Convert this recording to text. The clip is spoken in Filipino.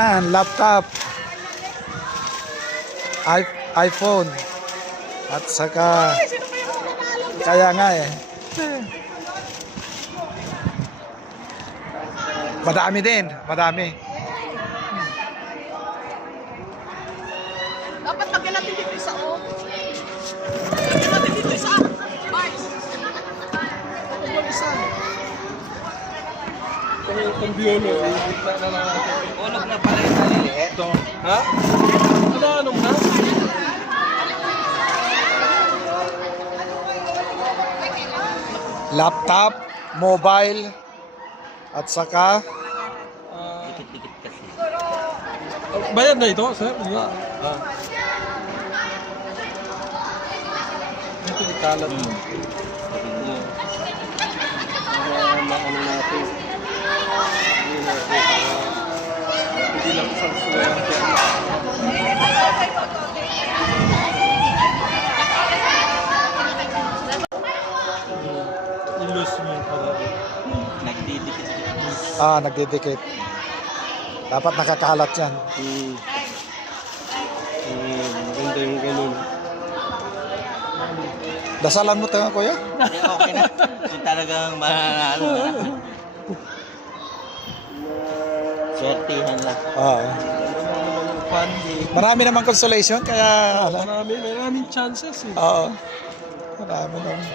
Yan, laptop. iPhone. At saka, kaya nga eh. Madami din, madami. Dapat lagyan natin dito isa o. Lagyan natin dito isa. Mars. Ano isa? Itong biolo, gitna na lang natin. Ulog na pala yung maliliit. Ito. Ha? Ano na? Laptop, mobile, at saka, Dikit-dikit kasi. Bayad na ito, sir? Ito ikalat. Ano natin. Hindi lang isang swerte. Ilus mo yung pala. Nagdidikit-dikit. nagdidikit. Dapat nakakalat yan. Maganda yung ganun. Dasalan mo tayo, kuya? Okay na. Kung talagang mananalo na. Swertihan lang. Oo. Marami naman consolation, kaya... Maraming chances eh. Oo. Marami naman.